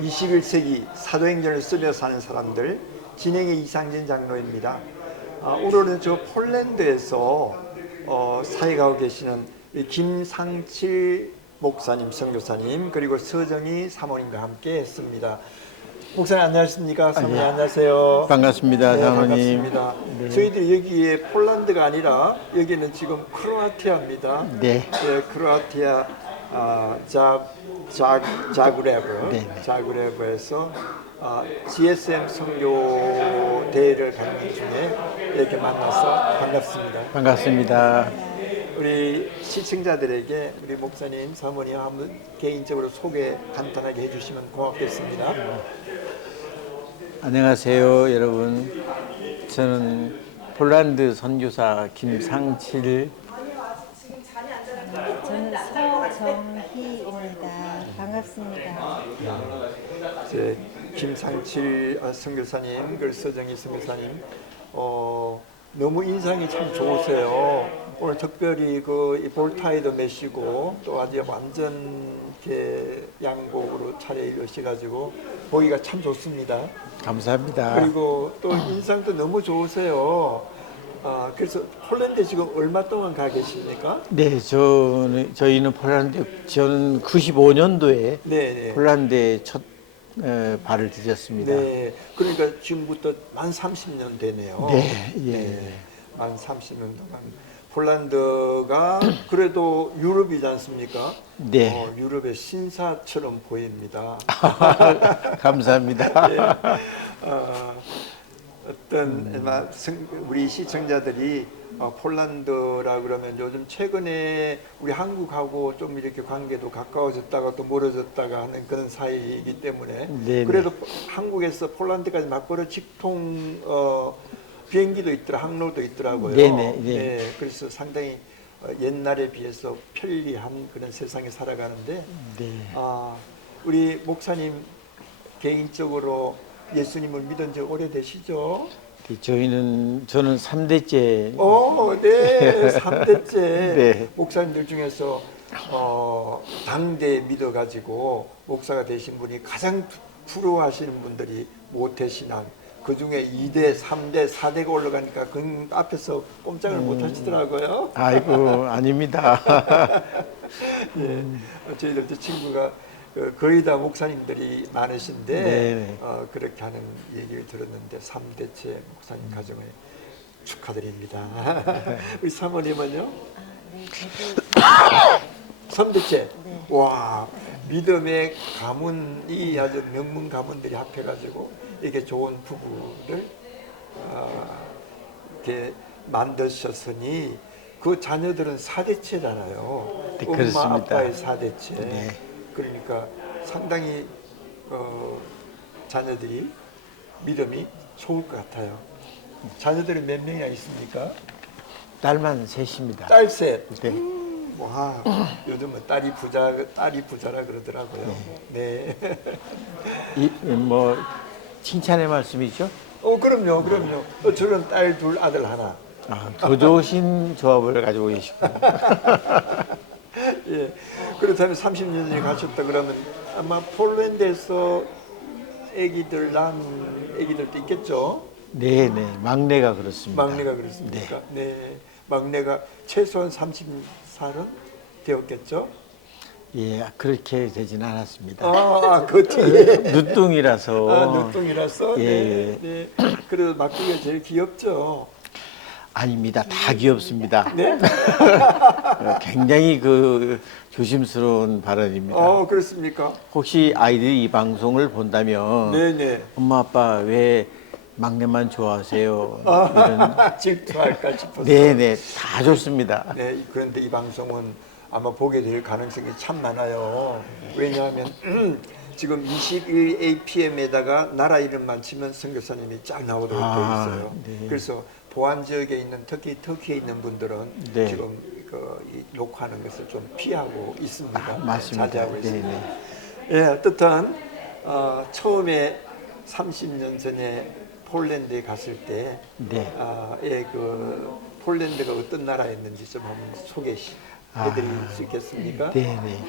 21세기 사도행전을 쓰며 사는 사람들 진행의 이상진 장로입니다. 오늘은 저 폴란드에서 사역하고 계시는 김상칠 목사님, 선교사님 그리고 서정희 사모님과 함께 했습니다. 목사님 안녕하십니까? 사모님 안녕하세요. 반갑습니다, 네, 사모님. 반갑습니다. 네. 저희들 여기에 폴란드가 아니라 여기는 지금 크로아티아입니다. 네. 네, 크로아티아 자그레브, 네. 자그레브에서 GSM 선교 대회를 가는 중에 이렇게 만나서 반갑습니다. 반갑습니다. 우리 시청자들에게 우리 목사님, 사모님 한번 개인적으로 소개 간단하게 해주시면 고맙겠습니다. 안녕하세요, 여러분. 저는 폴란드 선교사 김상칠. 저는 서정희입니다. 반갑습니다. 제 김상칠 선교사님, 그 서정희 선교사님, 너무 인상이 참 좋으세요. 오늘 특별히 그 볼타이도 메시고 또 아주 완전 양복으로 차려입으셔가지고 보기가 참 좋습니다. 감사합니다. 그리고 또 인상도 너무 좋으세요. 그래서 폴란드에 지금 얼마 동안 가 계십니까? 네, 저희는 저는 95년도에 네. 폴란드에 첫 발을 디뎠습니다. 네. 그러니까 지금부터 만 30년 되네요. 네, 예. 네. 만 30년 동안. 폴란드가 그래도 유럽이지 않습니까? 네. 유럽의 신사처럼 보입니다. 감사합니다. 네. 우리 시청자들이 폴란드라 그러면 요즘 최근에 우리 한국하고 좀 이렇게 관계도 가까워졌다가 또 멀어졌다가 하는 그런 사이이기 때문에 네네. 그래도 한국에서 폴란드까지 맞벌어 직통 비행기도 있더라, 항로도 있더라고요. 네네. 네, 그래서 상당히 옛날에 비해서 편리한 그런 세상에 살아가는데 네. 우리 목사님 개인적으로 예수님을 믿은 지 오래되시죠? 저는 3대째. 네, 3대째 네. 목사님들 중에서 당대 믿어가지고 목사가 되신 분이 가장 부러워하시는 분들이 모태신앙, 그 중에 2대, 3대, 4대가 올라가니까 그 앞에서 꼼짝을 못 하시더라고요. 아이고, 아닙니다. 예, 저희들 친구가 거의 다 목사님들이 많으신데 네. 그렇게 하는 얘기를 들었는데 3대째 목사님 가정을 축하드립니다. 우리 사모님은요? 네, 저도 3대째. 네. 와, 믿음의 가문이 아주 명문 가문들이 합해가지고 이렇게 좋은 부부를 이렇게 만드셨으니 그 자녀들은 4대째잖아요. 네, 엄마 그렇습니다. 아빠의 4대째. 네. 그러니까 상당히 자녀들이 믿음이 좋을 것 같아요. 자녀들은 몇 명이나 있습니까? 딸만 셋입니다. 딸 셋. 네. 와, 요즘은 딸이 부자라 그러더라고요. 네. 칭찬의 말씀이죠? 그럼요. 저는 딸 둘, 아들 하나. 더 좋으신 조합을 가지고 계시고. 예. 그렇다면 30년 전에 가셨다 그러면 아마 폴란드에서 애기들도 있겠죠? 네네, 막내가 그렇습니다. 막내가 그렇습니까? 네. 막내가 최소한 30살은 되었겠죠? 예, 그렇게 되진 않았습니다. 그 뒤에. 늦둥이라서. 늦둥이라서? 예. 네. 그래도 막둥이가 제일 귀엽죠? 아닙니다. 다 귀엽습니다. 네? 굉장히 조심스러운 발언입니다. 그렇습니까? 혹시 아이들이 이 방송을 본다면 네네. 엄마 아빠 왜 막내만 좋아하세요? 이런. 질투할까 싶어서. 네네, 다 좋습니다. 네, 그런데 이 방송은 아마 보게 될 가능성이 참 많아요. 왜냐하면 지금 21APM에다가 나라 이름만 치면 선교사님이 쫙 나오도록 되어 있어요. 네. 그래서 보안 지역에 있는 특히 터키에 있는 분들은 네. 지금 이 녹화하는 것을 좀 피하고 있습니다. 맞습니다. 자제하고 있습니다. 네네. 예, 어떻든 처음에 30년 전에 폴란드에 갔을 때 네. 폴란드가 어떤 나라였는지 좀 한번 소개해드릴 수 있겠습니까? 네네.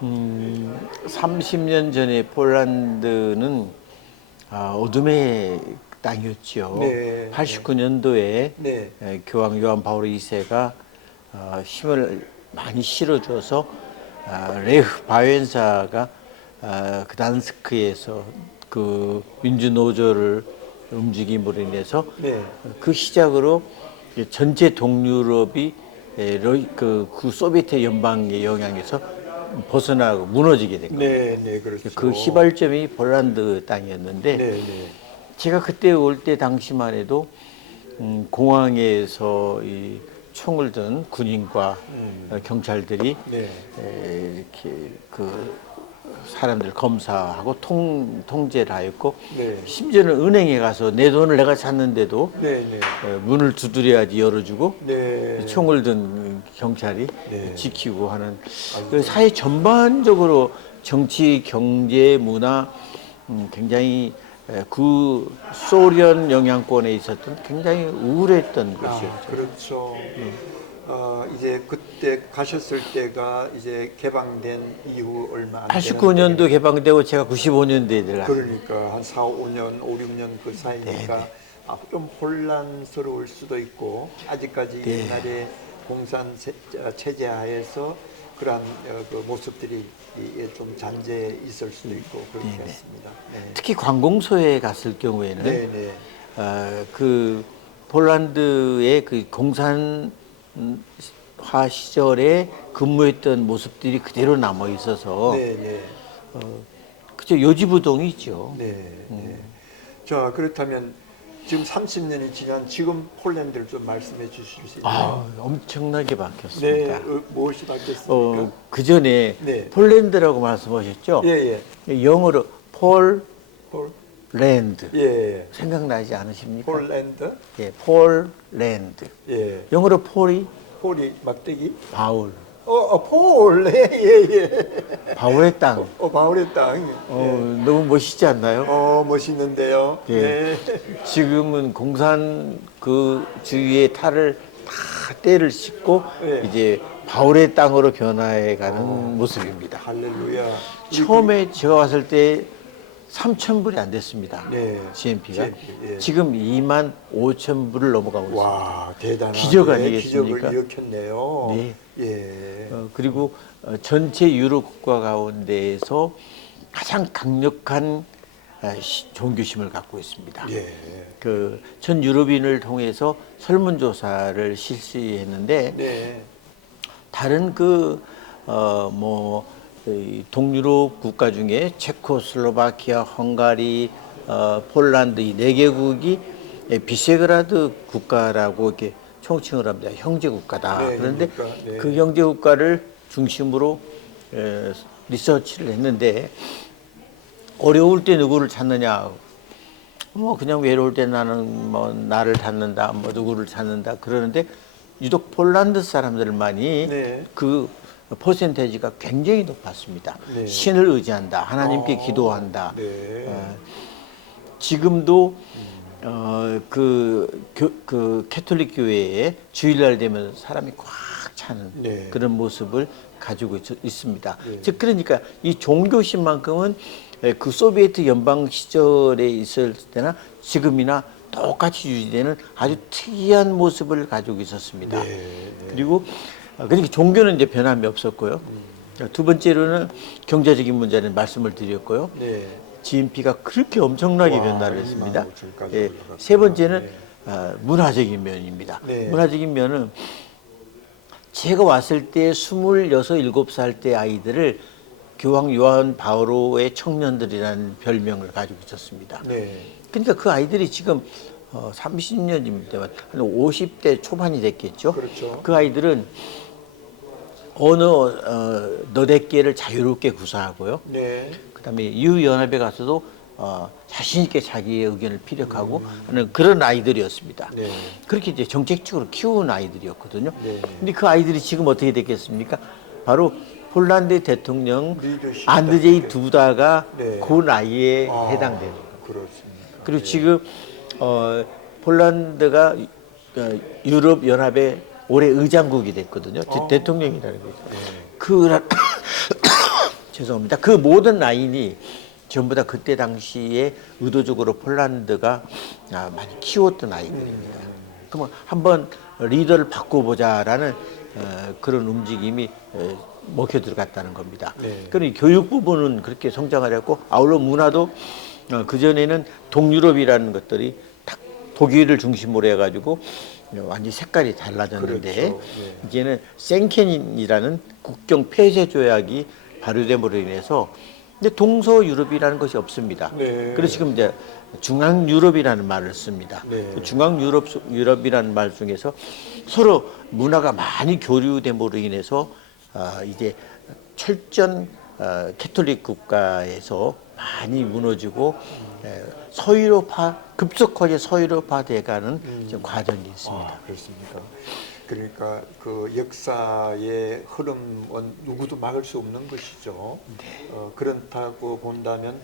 30년 전에 폴란드는 어둠의 땅이었죠. 네. 89년도에 네. 교황 요한 바오로 2세가 힘을 많이 실어줘서 레흐 바웬사가 그단스크에서 그 민주 노조를 움직임으로 인해서 네. 그 시작으로 전체 동유럽이 그 소비에트 연방의 영향에서 벗어나고 무너지게 된 거예요. 네, 네, 그렇죠. 그 시발점이 폴란드 땅이었는데 네, 네. 제가 그때 올 때 당시만 해도 공항에서 이 총을 든 군인과 경찰들이 네. 이렇게 그 사람들 검사하고 통제를 하였고 네. 심지어는 은행에 가서 내 돈을 내가 찾는데도 네, 네. 문을 두드려야지 열어주고 네. 총을 든 경찰이 네. 지키고 하는 그 사회 전반적으로 정치, 경제, 문화 굉장히 그 소련 영향권에 있었던 굉장히 우울했던 곳이었죠. 그렇죠. 이제 그때 가셨을 때가 이제 개방된 이후 얼마 안 89년도 개방되고 제가 95년도에 들어갔어요. 그러니까 한 4, 5년, 5, 6년 그 사이니까 좀 혼란스러울 수도 있고 아직까지 네. 옛날에 공산 체제 하에서 그러한 그 모습들이 좀 잔재해 있을 수도 있고 그렇게 했습니다. 네. 특히 관공서에 갔을 경우에는 네, 네. 그 폴란드의 그 공산화 시절에 근무했던 모습들이 그대로 남아 있어서 네, 네. 그죠 요지부동이 있죠. 네, 네. 자, 그렇다면 지금 30년이 지난 지금 폴란드를 좀 말씀해 주실 수 있나요? 엄청나게 네, 바뀌었습니다. 무엇이 바뀌었습니까? 그 전에 네. 폴란드라고 말씀하셨죠? 예, 영어로 폴, 폴랜드 예, 생각나지 않으십니까? 폴란드, 예, 폴랜드. 예, 영어로 폴이 폴이 막대기, 바울, 폴, 예. 바울의 땅. 바울의 땅, 너무 멋있지 않나요? 멋있는데요. 예. 네. 지금은 공산 그 주위의 탈을 다 때를 씻고 예. 이제 바울의 땅으로 변화해가는 모습입니다. 할렐루야. 처음에 제가 왔을 때 3,000불이 안 됐습니다. 네. GNP가 GNP, 예. 지금 25,000불을 넘어가고 있습니다. 와, 대단한 기적 아니겠습니까? 기적을 일으켰네요. 네. 예. 그리고 전체 유럽 국가 가운데에서 가장 강력한 종교심을 갖고 있습니다. 예. 그 전 유럽인을 통해서 설문조사를 실시했는데 네. 다른 이 동유럽 국가 중에 체코슬로바키아, 헝가리, 폴란드 이 네 개국이 비세그라드 국가라고 이렇게 총칭을 합니다. 형제 국가다. 네, 그런데 그러니까, 네. 그 형제 국가를 중심으로 리서치를 했는데 어려울 때 누구를 찾느냐? 그냥 외로울 때 나는 나를 찾는다, 누구를 찾는다 그러는데 유독 폴란드 사람들만이 네. 그 퍼센테이지가 굉장히 높았습니다. 네. 신을 의지한다, 하나님께 기도한다. 네. 지금도 그 캐톨릭 교회에 주일날 되면 사람이 꽉 차는 네. 그런 모습을 가지고 있습니다. 네. 즉 그러니까 이 종교심만큼은 그 소비에트 연방 시절에 있을 때나 지금이나 똑같이 유지되는 아주 특이한 모습을 가지고 있었습니다. 네. 그리고 그러니까 종교는 이제 변함이 없었고요. 두 번째로는 경제적인 문제는 말씀을 드렸고요. 네. GNP가 그렇게 엄청나게 와, 변화를 했습니다. 25,000까지 예, 올라갔구나. 세 번째는 네. 문화적인 면입니다. 네. 문화적인 면은 제가 왔을 때 26, 7살 때 아이들을 교황 요한 바오로의 청년들이라는 별명을 가지고 있었습니다. 네. 그러니까 그 아이들이 지금 30년쯤 되면 한 50대 초반이 됐겠죠. 그렇죠. 그 아이들은 언어 너댓 개를 자유롭게 구사하고요. 네. 그다음에 유연합에 가서도 자신 있게 자기의 의견을 피력하고 하는 그런 아이들이었습니다. 네. 그렇게 이제 정책적으로 키운 아이들이었거든요. 네. 근데 그 아이들이 지금 어떻게 됐겠습니까? 바로 폴란드 대통령 리더십 안드제이 두다가 네. 그 나이에 해당되는 거예요. 그렇습니다. 그리고 지금 폴란드가 유럽 연합의 올해 의장국이 됐거든요. 대통령이라는 거죠. 죄송합니다. 그 모든 라인이 전부 다 그때 당시에 의도적으로 폴란드가 많이 키웠던 아이들입니다. 그러면 한번 리더를 바꿔보자라는 그런 움직임이 먹혀 들어갔다는 겁니다. 네. 그러니 교육 부분은 그렇게 성장하렸고 아울러 문화도 그전에는 동유럽이라는 것들이 딱 독일을 중심으로 해가지고 완전히 색깔이 달라졌는데 그렇죠. 네. 이제는 생케닌이라는 국경 폐쇄 조약이 발효됨으로 인해서 이제 동서 유럽이라는 것이 없습니다. 네. 그래서 지금 이제 중앙 유럽이라는 말을 씁니다. 네. 그 중앙 유럽이라는 말 중에서 서로 문화가 많이 교류됨으로 인해서 이제 철전 캐톨릭 국가에서 많이 무너지고 급속하게 서유럽화돼가는 지금 과정이 있습니다. 그렇습니까? 그러니까 그 역사의 흐름은 누구도 막을 수 없는 것이죠. 네. 그렇다고 본다면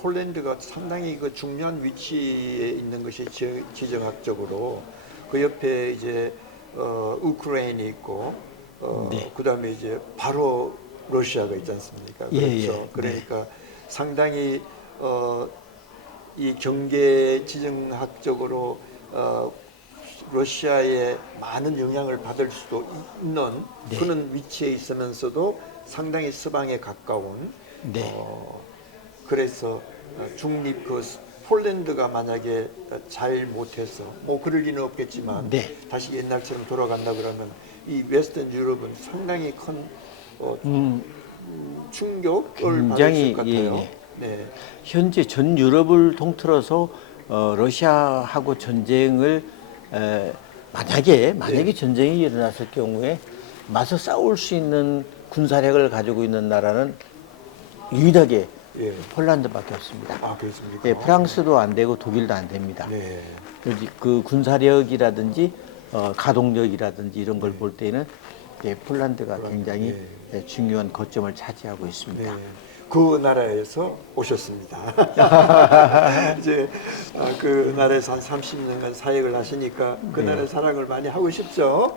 폴란드가 상당히 그 중요한 위치에 있는 것이 지정학적으로 그 옆에 이제 우크라이나이 있고 네. 그다음에 이제 바로 러시아가 있지 않습니까? 예, 그렇죠. 예. 그러니까 상당히 이 경계 지정학적으로 러시아에 많은 영향을 받을 수도 있는 네. 그런 위치에 있으면서도 상당히 서방에 가까운 네. 그래서 중립 폴란드가 만약에 잘 못해서 뭐 그럴 리는 없겠지만 네. 다시 옛날처럼 돌아간다 그러면 이 웨스턴 유럽은 상당히 큰 충격을 받을 굉장히, 수 같아요. 예. 네. 현재 전 유럽을 통틀어서 러시아하고 전쟁을 만약에 네. 전쟁이 일어났을 경우에 맞서 싸울 수 있는 군사력을 가지고 있는 나라는 유일하게 예. 폴란드밖에 없습니다. 아, 그렇습니까? 예, 프랑스도 안 되고 독일도 안 됩니다. 네. 그 군사력이라든지 가동력이라든지 이런 걸 볼 때는 폴란드가 굉장히 중요한 거점을 차지하고 있습니다. 네. 그 나라에서 오셨습니다. 이제 그 나라에서 한 30년간 사역을 하시니까 그 나라의 사랑을 많이 하고 싶죠.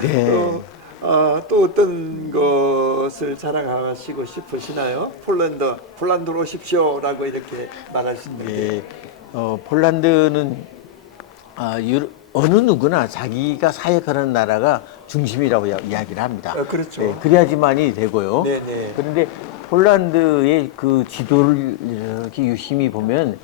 네. 또 어떤 것을 자랑하시고 싶으시나요? 폴란드로 오십시오라고 이렇게 말할 수 있는 게. 예, 폴란드는 어느 누구나 자기가 사역하는 나라가 중심이라고 이야기를 합니다. 그렇죠. 예, 그래야지만이 되고요. 네네. 그런데 폴란드의 그 지도를 이렇게 유심히 보면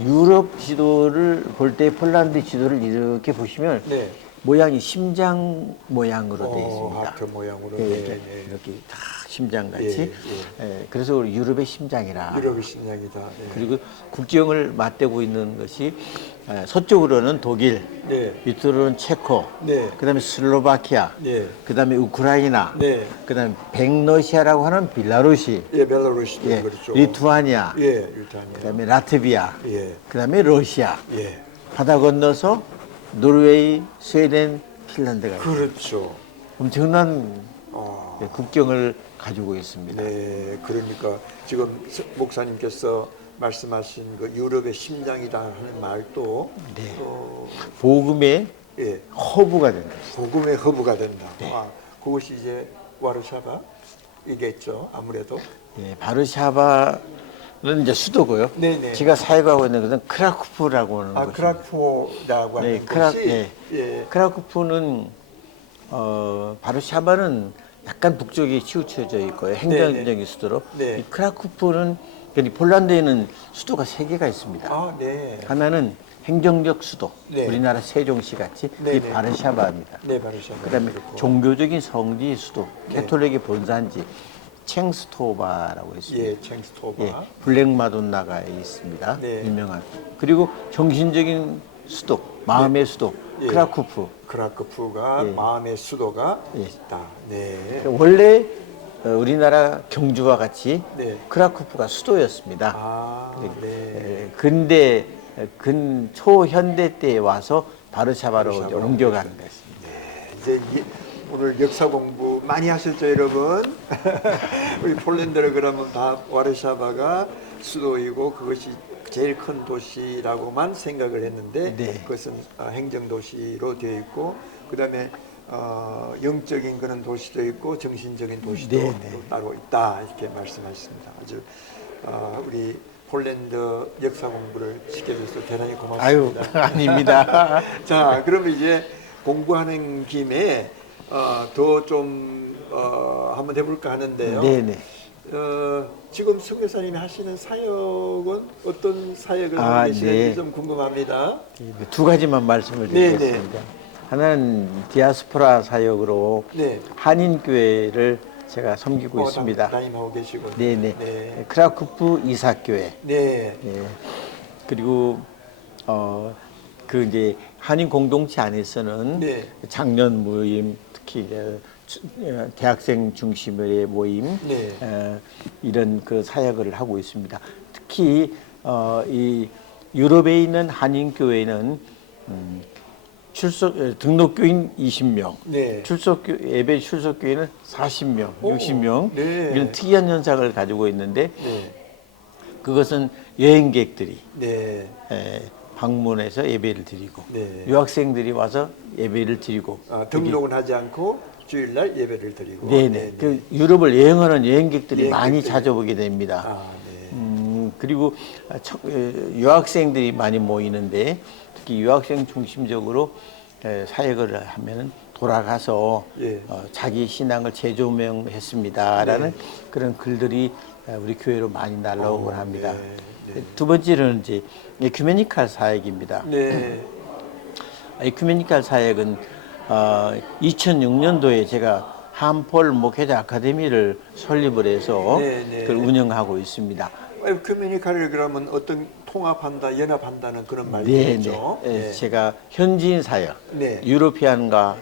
유럽 지도를 볼 때 폴란드 지도를 이렇게 보시면 네. 모양이 심장 모양으로 되어 있습니다. 하트 모양으로. 예, 네, 이렇게, 네. 이렇게 다 심장같이. 예, 그래서 우리 유럽의 심장이라. 유럽의 신장이다. 네. 그리고 국경을 맞대고 있는 것이 서쪽으로는 독일, 네. 밑으로는 체코, 네. 그다음에 슬로바키아, 네. 그다음에 우크라이나, 네. 그다음에 백러시아라고 하는 빌라루시, 예, 벨라루시도 예, 그렇죠. 리투아니아, 예, 리투아니아. 그다음에 라트비아, 예. 그다음에 러시아, 예. 바다 건너서 노르웨이, 스웨덴, 핀란드가 있어요. 그렇죠. 엄청난 아, 국경을 가지고 있습니다. 네, 그러니까 지금 목사님께서 말씀하신 그 유럽의 심장이다 하는 말도 네. 어, 복음의 예, 허브가 된다. 복음의 허브가 된다. 네. 그것이 이제 와르샤바 이겠죠. 아무래도. 예, 바르샤바는 이제 수도고요. 네네. 제가 사역하고 있는 것은 크라쿠프라고 하는 곳입니다. 크라쿠오라고 하는 네, 곳이 예. 크라쿠프는 바르샤바는 약간 북쪽에 치우쳐져 있고요. 행정적인 수도로. 네. 이 크라쿠프는 폴란드에는 수도가 세 개가 있습니다. 아, 네. 하나는 행정적 수도, 네. 우리나라 세종시 같이 네, 이 네. 바르샤바입니다. 네, 바르샤바. 그다음에 그렇고. 종교적인 성지 수도, 네. 캐톨릭의 본산지 챙스토바라고 있습니다. 예, 챙스토바. 예, 블랙 마돈나가 있습니다. 네. 유명한. 그리고 정신적인 수도, 마음의 수도, 예. 크라쿠프. 크라쿠프가 예. 마음의 수도가 예. 있다. 네. 원래 우리나라 경주와 같이 네. 크라쿠프가 수도였습니다. 아, 네. 근대 초현대 때에 와서 바르샤바로 이제 바르샤바로 옮겨가는 것입니다. 이제 오늘 역사 공부 많이 하셨죠, 여러분? 우리 폴란드를 그러면 와르샤바가 수도이고 그것이 제일 큰 도시라고만 생각을 했는데 네. 그것은 행정 도시로 되어 있고 그다음에 영적인 그런 도시도 있고 정신적인 도시도 네, 또 따로 있다 이렇게 말씀하셨습니다. 아주 우리 폴란드 역사 공부를 시켜주셔서 대단히 아유, 고맙습니다. 아닙니다. 자, 그러면 이제 공부하는 김에 더 좀 한번 해볼까 하는데요. 네네. 지금 선교사님이 하시는 사역은 어떤 사역을 아, 하고 계시는지 네. 좀 궁금합니다. 두 가지만 말씀을 네네. 드리겠습니다. 하나는 디아스포라 사역으로 네. 한인교회를 제가 섬기고 있습니다. 담임하고 계시고. 네네. 네. 크라쿠프 이사교회. 네. 네. 그리고 그 이제 한인 공동체 안에서는 네. 장년 모임, 특히 이제 대학생 중심의 모임, 네. 이런 그 사역을 하고 있습니다. 특히 이 유럽에 있는 한인 교회는 등록교인 20명, 네. 예배 출석교인은 40명, 오, 60명 네. 이런 특이한 현상을 가지고 있는데 네. 그것은 여행객들이 네. 방문해서 예배를 드리고 네. 유학생들이 와서 예배를 드리고 등록은 하지 않고 주일날 예배를 드리고. 네네. 그 유럽을 여행하는 여행객들이 많이 여행객들이. 찾아오게 됩니다. 네. 그리고 유학생들이 많이 모이는데 특히 유학생 중심적으로 사역을 하면은 돌아가서 예. 자기 신앙을 재조명했습니다라는 네. 그런 글들이 우리 교회로 많이 날라오곤 합니다. 네. 두 번째는 이제 에큐메니칼 사역입니다. 네. 에큐메니칼 사역은 2006년도에 제가 한폴 목회자 아카데미를 설립을 해서 네, 네. 그걸 운영하고 있습니다. 에큐메니칼을 그러면 어떤 통합한다, 연합한다는 그런 네, 말이죠. 네. 제가 현지인 사역, 네. 유로피안과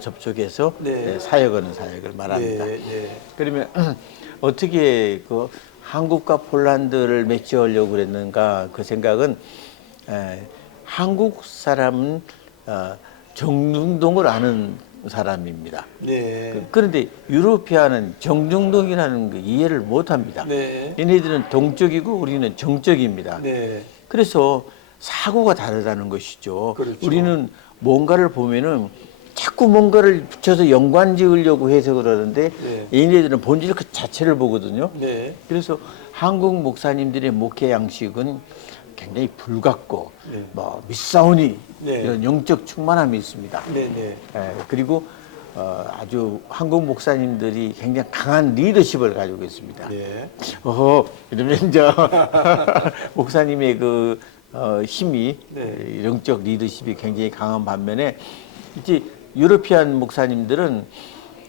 접촉해서 네. 사역하는 사역을 말합니다. 네, 네. 그러면 어떻게 그 한국과 폴란드를 맺지하려고 그랬는가 그 생각은 한국 사람은 정중동을 아는 사람입니다. 네. 그런데 유로피아는 정중동이라는 거 이해를 못합니다. 네. 얘네들은 동적이고 우리는 정적입니다. 네. 그래서 사고가 다르다는 것이죠. 그렇죠. 우리는 뭔가를 보면은 자꾸 뭔가를 붙여서 연관 지으려고 해서 그러는데 네. 얘네들은 본질 그 자체를 보거든요. 네. 그래서 한국 목사님들의 목회 양식은 굉장히 불같고 네. 뭐 믿사오니 네. 이런 영적 충만함이 있습니다. 네. 네. 그리고 아주 한국 목사님들이 굉장히 강한 리더십을 가지고 있습니다. 네. 이러면 이제 목사님의 그 힘이 네. 영적 리더십이 굉장히 강한 반면에 이제 유러피안 목사님들은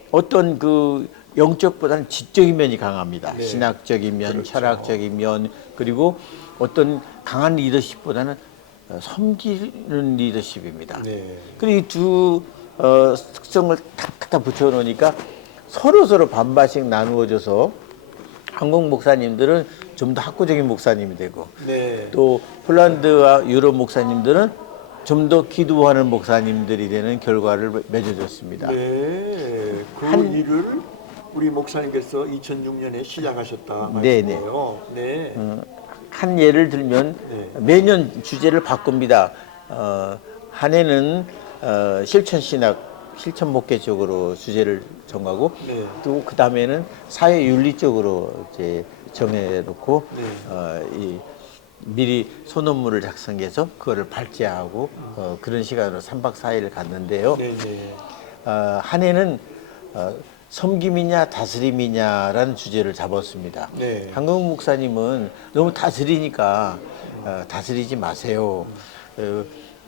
어떤 그 영적보다는 지적인 면이 강합니다. 네. 신학적인 면, 그렇죠. 철학적인 면, 그리고 어떤 강한 리더십보다는 섬기는 리더십입니다. 네. 그리고 이 두 특성을 탁 갖다 붙여놓으니까 서로 반반씩 나누어져서 한국 목사님들은 좀 더 학구적인 목사님이 되고 네. 또 폴란드와 유럽 목사님들은 좀 더 기도하는 목사님들이 되는 결과를 맺어줬습니다. 네. 그 일을 우리 목사님께서 2006년에 시작하셨다 네네. 말씀이에요. 네. 한 예를 들면 네. 매년 주제를 바꿉니다. 한 해는 실천 목회 쪽으로 주제를 정하고 네. 또 그 다음에는 사회 윤리 쪽으로 이제 정해놓고 네. 미리 소논문을 작성해서 그거를 발제하고 그런 시간으로 3박 4일을 갔는데요. 네. 네. 한 해는 섬김이냐 다스림이냐라는 주제를 잡았습니다. 네. 한국 목사님은 너무 다스리니까 다스리지 마세요.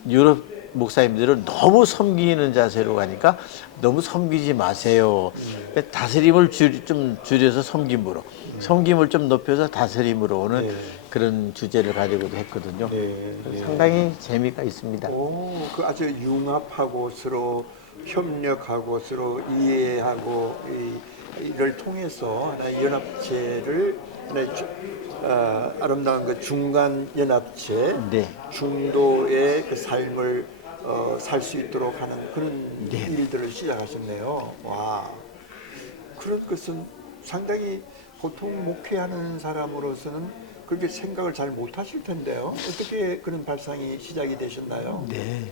유럽 목사님들은 너무 섬기는 자세로 가니까 너무 섬기지 마세요. 다스림을 좀 줄여서 섬김으로, 섬김을 좀 높여서 다스림으로 오는 네. 그런 주제를 가지고도 했거든요. 네. 네. 상당히 재미가 있습니다. 그 아주 융합하고 서로 협력하고 서로 이해하고 이를 통해서 하나의 연합체를 하나의 아름다운 그 중간 연합체, 네. 중도의 그 삶을 살 수 있도록 하는 그런 네. 일들을 시작하셨네요. 와, 그런 것은 상당히 보통 목회하는 사람으로서는 그렇게 생각을 잘 못하실 텐데요. 어떻게 그런 발상이 시작이 되셨나요? 네.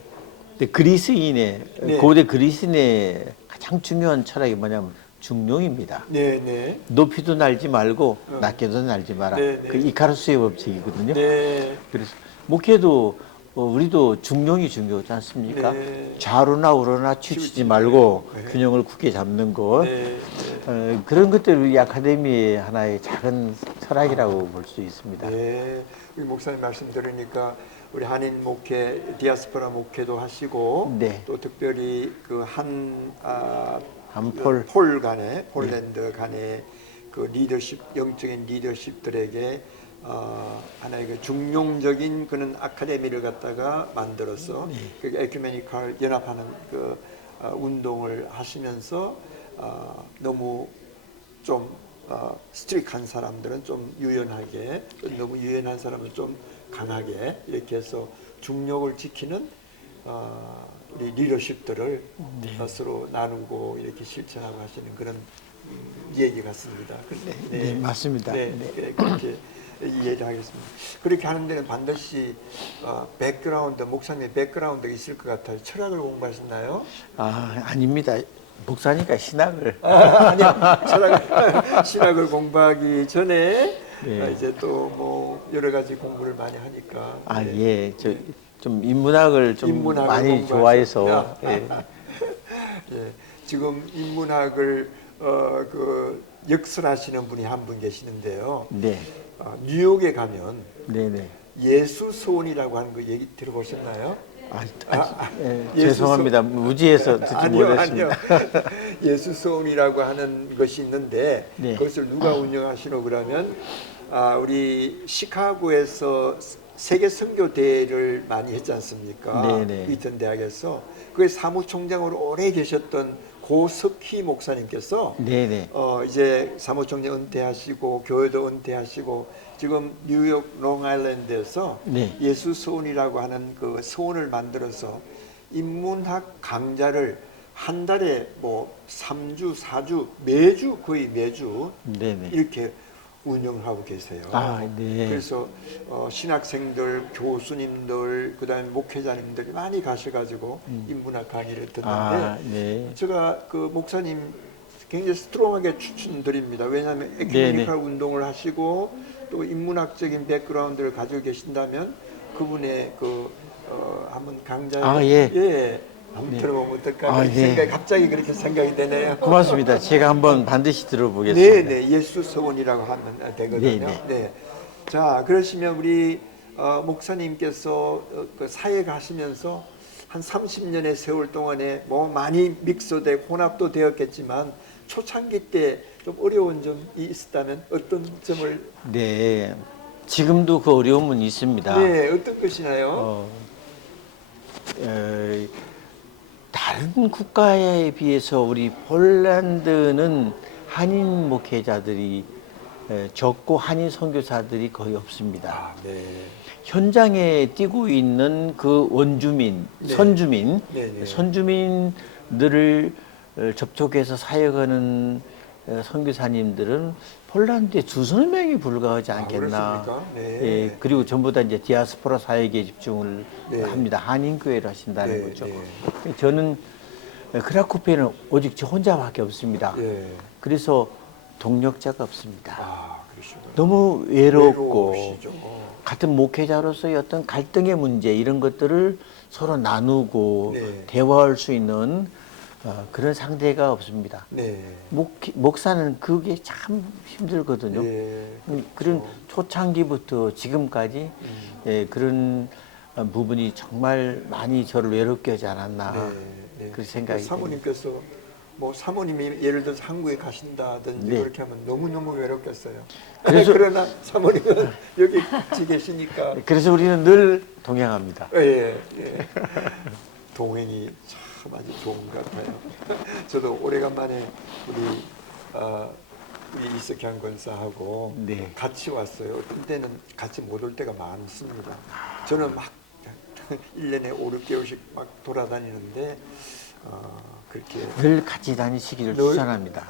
근데 그리스인의 네. 고대 그리스인의 가장 중요한 철학이 뭐냐면 중용입니다. 네, 네. 높이도 날지 말고 낮게도 날지 마라. 네, 네. 그 이카루스의 법칙이거든요. 네. 그래서 목회도 우리도 중용이 중요하지 않습니까? 네. 좌로나 우로나 치우치지 말고 네. 균형을 굳게 잡는 것. 네. 그런 것들이 우리 아카데미의 하나의 작은 철학이라고 볼 수 있습니다. 네. 우리 목사님 말씀 들으니까 우리 한인 목회, 디아스포라 목회도 하시고 네. 또 특별히 한폴. 폴 간에 폴란드 간에 그 리더십 영적인 리더십들에게 하나의 그 중용적인 그런 아카데미를 갖다가 만들어서 그 에큐메니컬 연합하는 그 운동을 하시면서 너무 좀 스트릭한 사람들은 좀 유연하게, 너무 유연한 사람은 좀 강하게 이렇게 해서 중력을 지키는 우리 리더십들을 서로 나누고 이렇게 실천하고 하시는 그런 얘기 같습니다. 네, 맞습니다. 네, 네. 그렇게 이해를 하겠습니다. 그렇게 하는 데는 반드시 백그라운드, 목사님의 백그라운드가 있을 것 같아요. 철학을 공부하셨나요? 아닙니다. 목사니까 신학을. 아니요. 신학을 공부하기 전에 네. 이제 또 뭐 여러 가지 공부를 많이 하니까. 네. 예. 좀 인문학을 좀 인문학을 많이 공부하셨- 좋아해서. 예. 예, 지금 인문학을 그 역설하시는 분이 한 분 계시는데요. 네. 뉴욕에 가면 네네. 예수 소원이라고 하는 거 얘기 들어보셨나요? 죄송합니다. 무지해서 듣지 아니요. 못했습니다. 예수 소원이라고 하는 것이 있는데 네. 그것을 누가 운영하시노 그러면 우리 시카고에서 세계 선교 대회를 많이 했지 않습니까? 네네. 위튼 대학에서 그 사무총장으로 오래 계셨던 고석희 목사님께서 네네. 이제 사무총장 은퇴하시고 교회도 은퇴하시고 지금 뉴욕 롱아일랜드에서 네. 예수 소원이라고 하는 그 소원을 만들어서 인문학 강좌를 한 달에 뭐 3주, 4주, 매주 거의 매주 네네. 이렇게 운영하고 계세요. 네. 그래서 신학생들, 교수님들, 그다음에 목회자님들이 많이 가셔가지고 인문학 강의를 듣는데 네. 제가 그 목사님 굉장히 스트롱하게 추천드립니다. 왜냐하면 에큐메니컬 운동을 하시고 또 인문학적인 백그라운드를 가지고 계신다면 그분의 그 한번 강좌를 예. 한번 들어보면 어떨까 예. 생각이 갑자기 그렇게 생각이 되네요. 고맙습니다. 제가 한번 반드시 들어보겠습니다. 네, 예수 서원이라고 하면 되거든요. 네. 네. 자, 그러시면 우리 목사님께서 그 사회 가시면서 한 30년의 세월 동안에 뭐 많이 믹서되고 혼합도 되었겠지만 초창기 때 좀 어려운 점이 있었다면 어떤 점을? 네. 지금도 그 어려움은 있습니다. 네, 어떤 것이나요? 다른 국가에 비해서 우리 폴란드는 한인 목회자들이 적고 한인 선교사들이 거의 없습니다. 네. 현장에 뛰고 있는 그 원주민, 네. 선주민, 네. 선주민들을 접촉해서 사역하는 선교사님들은 폴란드에 두서너 명이 불과하지 않겠나. 그렇습니까? 네. 예, 그리고 전부 다 이제 디아스포라 사역에 집중을 네. 합니다. 한인교회를 하신다는 네, 거죠. 네. 저는 크라쿠페는 오직 저 혼자밖에 없습니다. 네. 그래서 동력자가 없습니다. 그러시구나. 너무 외롭고 외로우시죠. 같은 목회자로서의 어떤 갈등의 문제 이런 것들을 서로 나누고 네. 대화할 수 있는 그런 상대가 없습니다. 네. 목사는 그게 참 힘들거든요. 네. 그런 초창기부터 지금까지 그런 부분이 정말 많이 저를 외롭게 하지 않았나 그 생각이 듭니다. 사모님께서 뭐 사모님이 예를 들어서 한국에 가신다든지 네. 그렇게 하면 너무너무 외롭겠어요. 그래서- 그러나 사모님은 여기 같이 계시니까 그래서 우리는 늘 동행합니다. 예. 동행이 참 아주 좋은 것 같아요. 저도 오래간만에 우리 이석현 권사하고 네. 같이 왔어요. 어떤 때는 같이 못 올 때가 많습니다. 저는 막 1년에 5, 6개월씩 막 돌아다니는데 그렇게 늘 같이 다니시기를 추천합니다.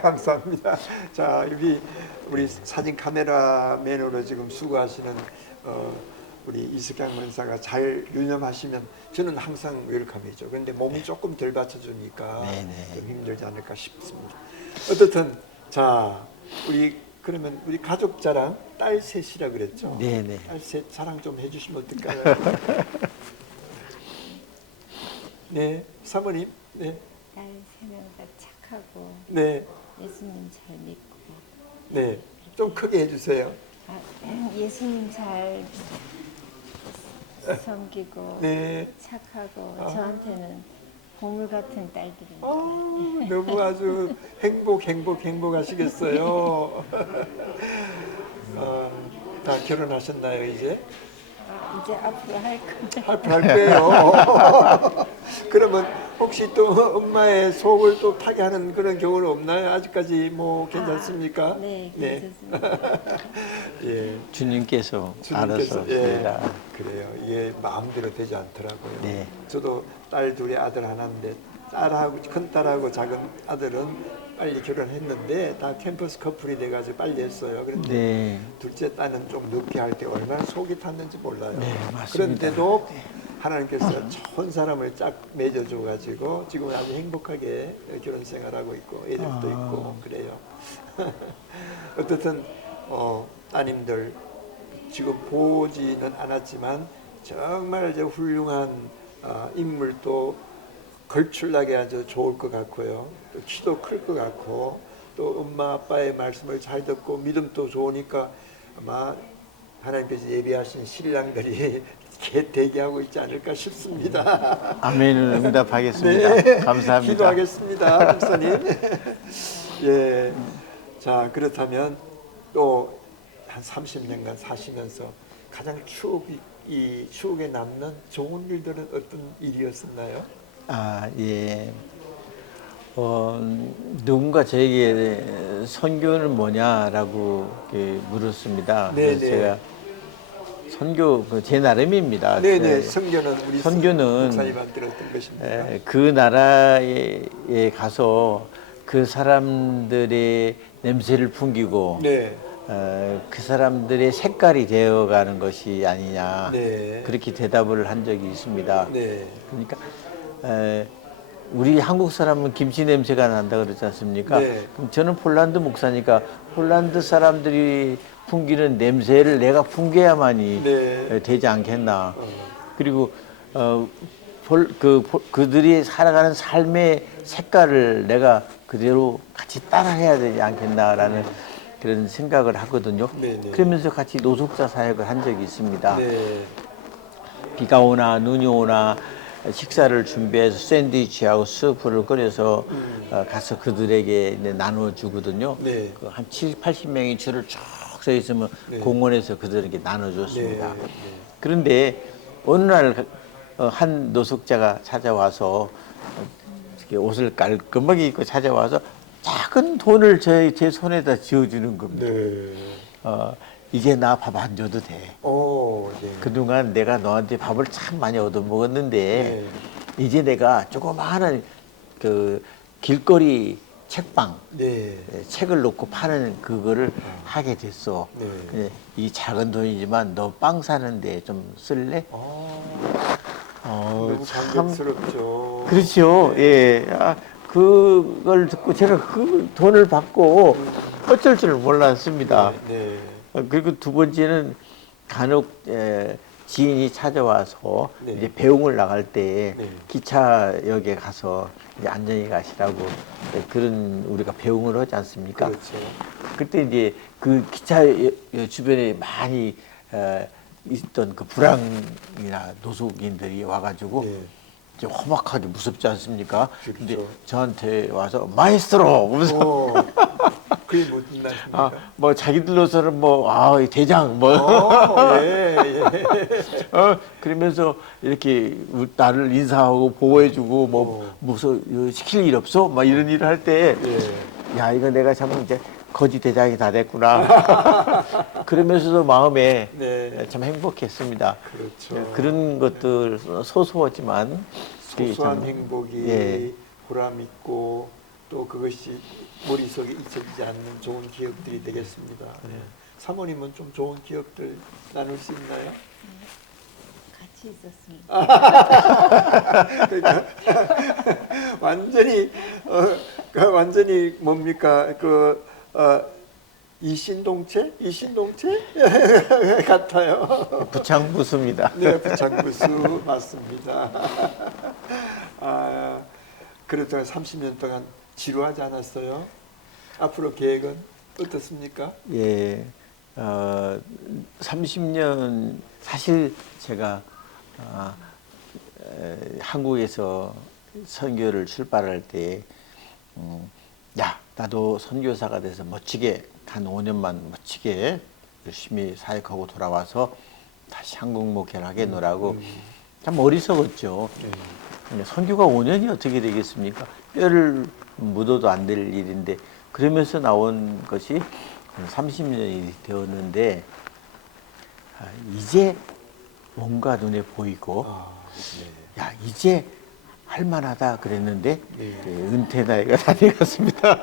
감사합니다. 자, 우리 사진 카메라맨으로 지금 수고하시는 우리 이석양 원사가 잘 유념하시면 저는 항상 웰컴이죠. 그런데 몸이 조금 덜 받쳐주니까 네네. 좀 힘들지 않을까 싶습니다. 어떻든 자 우리 그러면 우리 가족 자랑 딸 셋이라 그랬죠. 네네. 딸 셋 자랑 좀 해주시면 어떨까요? 네, 사모님. 네, 딸 세 명 다 착하고 네, 예수님 잘 믿고 네. 좀 크게 해주세요. 예수님 잘 섬기고 네. 착하고 저한테는 보물 같은 딸들입니다. 너무 아주 행복하시겠어요. 다 결혼하셨나요 이제? 이제 앞으로 할 건데 할 거예요. 그러면 혹시 또 엄마의 속을 또 타게 하는 그런 경우는 없나요? 아직까지 뭐 괜찮습니까? 네, 괜찮습니다. 예. 주님께서 알아서 예, 그래요. 이게 마음대로 되지 않더라고요. 네. 저도 딸 둘이 아들 하나인데 딸하고 큰 딸하고 작은 아들은 빨리 결혼했는데 다 캠퍼스 커플이 돼가지고 빨리 했어요. 그런데 네. 둘째 딸은 좀 늦게 할 때 얼마나 속이 탔는지 몰라요. 네, 맞습니다. 그런데도 하나님께서 좋은 사람을 짝 맺어줘가지고 지금 아주 행복하게 결혼 생활하고 있고 애들도 있고 그래요. 어떻든 따님들 지금 보지는 않았지만 정말 이제 훌륭한 인물도 걸출나게 아주 좋을 것 같고요. 또 키도 클 것 같고 또 엄마 아빠의 말씀을 잘 듣고 믿음도 좋으니까 아마 하나님께서 예비하신 신랑들이 대기하고 있지 않을까 싶습니다. 아멘을 응답하겠습니다. 네, 감사합니다. 기도하겠습니다, 목사님. 예, 자 그렇다면 또 한 30년간 사시면서 가장 추억에 남는 좋은 일들은 어떤 일이었었나요? 아, 예. 누군가 저에게 선교는 뭐냐라고 이렇게 물었습니다. 그래서 네네. 제가 선교 제 나름입니다. 네네, 선교는 우리 선교는 목사님한테 어떤 것입니까? 그 나라에 가서 그 사람들의 냄새를 풍기고 네, 그 사람들의 색깔이 되어가는 것이 아니냐 네. 그렇게 대답을 한 적이 있습니다. 네, 그러니까 우리 한국 사람은 김치 냄새가 난다 그러지 않습니까? 네. 그럼 저는 폴란드 목사니까 폴란드 사람들이 풍기는 냄새를 내가 풍겨야만이 네. 되지 않겠나. 그리고 그들이 살아가는 삶의 색깔을 내가 그대로 같이 따라해야 되지 않겠나라는 그런 생각을 하거든요. 네, 네. 그러면서 같이 노숙자 사역을 한 적이 있습니다. 네, 비가 오나 눈이 오나 식사를 준비해서 샌드위치하고 스프를 끓여서 가서 그들에게 이제 나눠주거든요. 네. 한 70, 80명이 줄을 쭉 서 있으면 네. 공원에서 그들에게 나눠줬습니다. 네, 네. 그런데 어느 날 한 노숙자가 찾아와서 이렇게 옷을 깔끔하게 입고 찾아와서 작은 돈을 제 손에다 쥐어주는 겁니다. 네. 이제 나 밥 안 줘도 돼. 네. 그동안 내가 너한테 밥을 참 많이 얻어먹었는데 이제 내가 조그마한 그 길거리 책방 네. 책을 놓고 파는 그거를 하게 됐어. 네. 근데 이 작은 돈이지만 너 빵 사는데 좀 쓸래? 너무 참 감격스럽죠. 그렇죠. 예. 그걸 듣고 제가 그 돈을 받고 어쩔 줄 몰랐습니다. 네. 그리고 두 번째는 간혹 지인이 찾아와서 네. 이제 배웅을 나갈 때 네. 기차역에 가서 이제 안전히 가시라고 그런 우리가 배웅을 하지 않습니까? 그렇죠. 그때 이제 그 기차 주변에 많이 있던 그 불황이나 노숙인들이 와가지고 네. 이제 험악하게 무섭지 않습니까? 그렇죠. 근데 저한테 와서 마에스트로 하면서 그게 무슨 말입니까? 뭐 자기들로서는 대장 예, 예. 그러면서 이렇게 나를 인사하고 보호해주고 무슨 시킬 일 없어? 막 이런 일을 할 때 야 이거 내가 참 이제 거지 대장이 다 됐구나. 그러면서도 마음에 참 행복했습니다. 그렇죠. 그런 것들 소소하지만 소소한 참, 행복이 예. 보람 있고 또 그것이 머릿속에 잊혀지지 않는 좋은 기억들이 되겠습니다. 네. 사모님은 좀 좋은 기억들 나눌 수 있나요? 같이 있었습니다. 그러니까 완전히 완전히 뭡니까 이신동체 같아요. 부창부수입니다. 네, 부창부수 맞습니다. 아, 그렇다가 30년 동안 지루하지 않았어요? 앞으로 계획은 어떻습니까? 예, 30년 사실 제가 한국에서 선교를 출발할 때, 야, 나도 선교사가 돼서 멋지게 한 5년만 멋지게 열심히 사역하고 돌아와서 다시 한국 목회를 하겠노라고 참 어리석었죠. 네. 근데 선교가 5년이 어떻게 되겠습니까? 뼈를 묻어도 안 될 일인데 그러면서 나온 것이 30년이 되었는데 이제 뭔가 눈에 보이고 네. 야 이제 할만하다 그랬는데 네. 은퇴 나이가 다 돼갔습니다.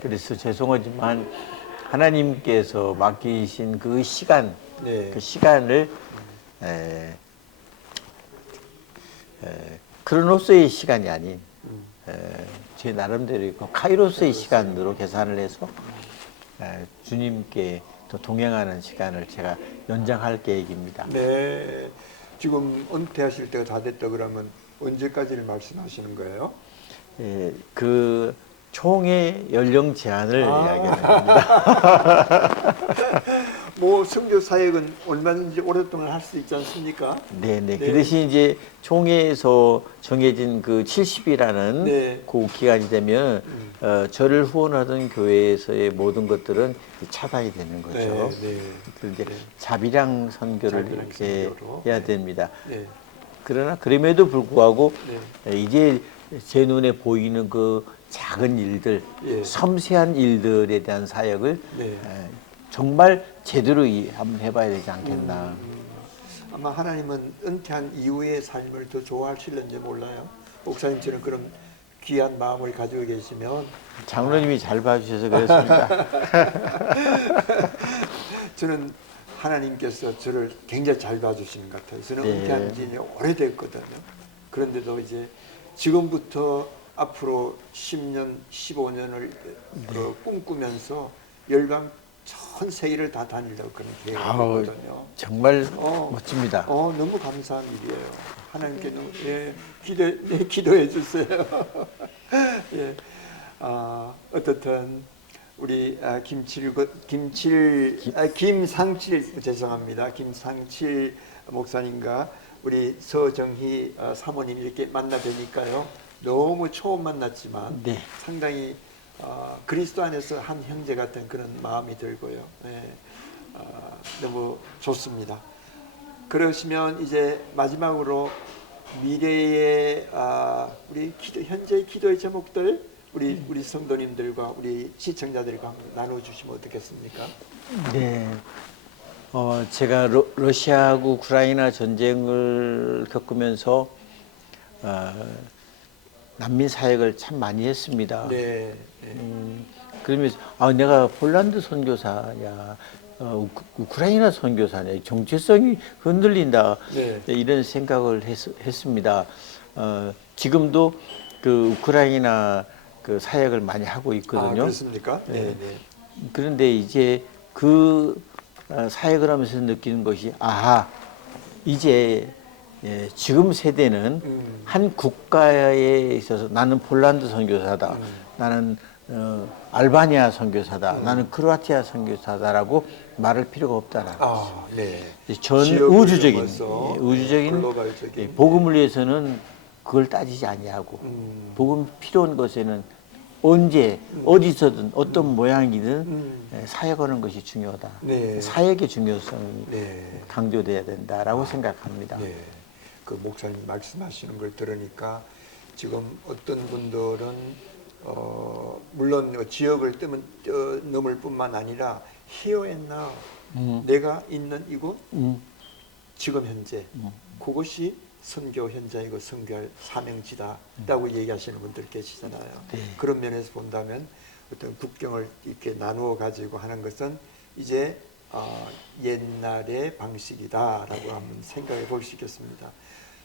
그래서 죄송하지만 하나님께서 맡기신 그 시간, 네. 그 시간을 크로노스의 시간이 아닌 제 나름대로 그 카이로스의 시간으로 계산을 해서 주님께 또 동행하는 시간을 제가 연장할 계획입니다. 네. 지금 은퇴하실 때가 다 됐다 그러면 언제까지를 말씀하시는 거예요? 그 총회 연령 제한을 이야기하는 겁니다. 뭐 선교 사역은 얼마든지 오랫동안 할 수 있지 않습니까? 네네. 네. 그 대신 이제 총회에서 정해진 그 70이라는 네. 그 기간이 되면 저를 후원하던 교회에서의 모든 것들은 차단이 되는 거죠. 네, 네. 그래서 이제 네. 자비량 선교를 자비량 이렇게 선교로. 해야 네. 됩니다. 네. 그러나 그럼에도 불구하고 네. 이제 제 눈에 보이는 그 작은 일들, 예. 섬세한 일들에 대한 사역을 네. 정말 제대로 한번 해봐야 되지 않겠나. 아마 하나님은 은퇴한 이후의 삶을 더 좋아하실는지 몰라요. 목사님처럼 그런 귀한 마음을 가지고 계시면 장로님이 잘 봐주셔서 그렇습니다. 저는 하나님께서 저를 굉장히 잘 봐주시는 것 같아요. 저는 네. 은퇴한 지 오래됐거든요. 그런데도 이제 지금부터 앞으로 10년, 15년을 꿈꾸면서 열방 전 세계를 다 다니려고 그런 계획이거든요. 정말 멋집니다. 너무 감사한 일이에요. 하나님께 너무 기도해 주세요. 예, 어떻든 우리 김상칠 죄송합니다. 김상칠 목사님과 우리 서정희 사모님 이렇게 만나 뵈니까요. 너무 처음 만났지만 네. 상당히 그리스도 안에서 한 형제 같은 그런 마음이 들고요. 네, 너무 좋습니다. 그러시면 이제 마지막으로 미래의 우리 현재 기도의 제목들 우리 성도님들과 우리 시청자들과 한번 나눠주시면 어떻겠습니까? 네. 제가 러시아하고 우크라이나 전쟁을 겪으면서 난민 사역을 참 많이 했습니다. 네. 그러면서 내가 폴란드 선교사야, 우크라이나 선교사냐, 정체성이 흔들린다. 네. 이런 생각을 했습니다. 지금도 그 우크라이나 그 사역을 많이 하고 있거든요. 그렇습니까? 네. 네. 그런데 이제 그 사역을 하면서 느끼는 것이 이제 지금 세대는 한 국가에 있어서 나는 폴란드 선교사다, 나는 알바니아 선교사다, 나는 크로아티아 선교사다라고 말할 필요가 없다라는 거죠. 네. 전 지역을 우주적인 넘어서 글로벌적인 복음을 위해서는 그걸 따지지 아니하고 복음 필요한 것에는 언제 어디서든 어떤 모양이든 사역하는 것이 중요하다. 네. 사역의 중요성이 네. 강조돼야 된다라고 생각합니다. 네. 그 목사님 말씀하시는 걸 들으니까 지금 어떤 분들은 물론 지역을 넘을 뿐만 아니라 here and now 내가 있는 이곳 지금 현재 그것이 선교 현장이고 선교할 사명지다라고 얘기하시는 분들 계시잖아요. 그런 면에서 본다면 어떤 국경을 이렇게 나누어 가지고 하는 것은 이제 옛날의 방식이다라고 한번 생각해 볼 수 있겠습니다.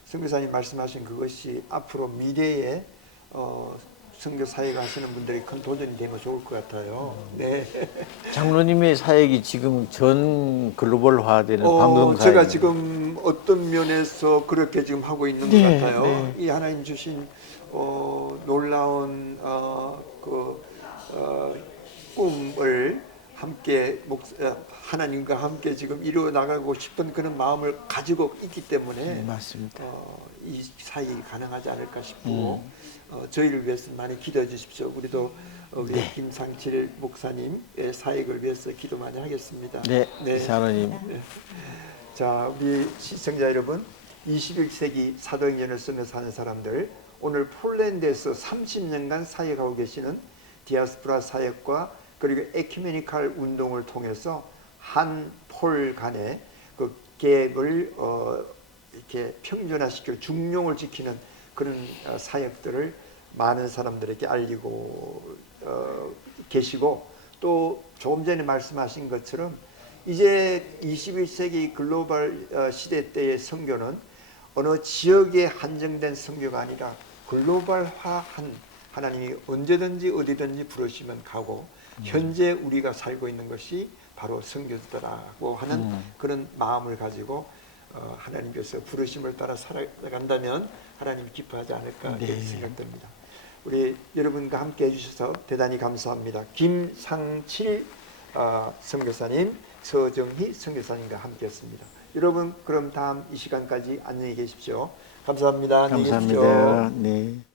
선교사님 말씀하신 그것이 앞으로 미래에 선교 사역 하시는 분들이 큰 도전이 되면 좋을 것 같아요. 네. 장로님의 사역이 지금 전 글로벌화되는 방송 사역. 제가 지금 어떤 면에서 그렇게 지금 하고 있는 것 네, 같아요. 네. 이 하나님 주신 놀라운 꿈을 함께 하나님과 함께 지금 이루어 나가고 싶은 그런 마음을 가지고 있기 때문에 맞습니다. 이 사역이 가능하지 않을까 싶고 저희를 위해서 많이 기도해 주십시오. 우리도 우리 김상칠 목사님의 사역을 위해서 기도 많이 하겠습니다. 네, 장로님. 자, 우리 시청자 여러분, 21세기 사도행전을 쓰며 사는 사람들, 오늘 폴란드에서 30년간 사역하고 계시는 디아스포라 사역과 그리고 에큐메니칼 운동을 통해서 한폴 간의 그 계획을 이렇게 평준화시켜 중용을 지키는 그런 사역들을 많은 사람들에게 알리고 계시고, 또 조금 전에 말씀하신 것처럼 이제 21세기 글로벌 시대 때의 선교는 어느 지역에 한정된 선교가 아니라 글로벌화한, 하나님이 언제든지 어디든지 부르시면 가고 현재 우리가 살고 있는 것이 바로 선교지다라고 하는 그런 마음을 가지고 하나님께서 부르심을 따라 살아간다면 하나님이 기뻐하지 않을까 그렇게 생각됩니다. 우리 여러분과 함께 해주셔서 대단히 감사합니다. 김상칠 선교사님, 서정희 선교사님과 함께했습니다. 여러분, 그럼 다음 이 시간까지 안녕히 계십시오. 감사합니다. 안녕히 계십시오. 감사합니다. 네.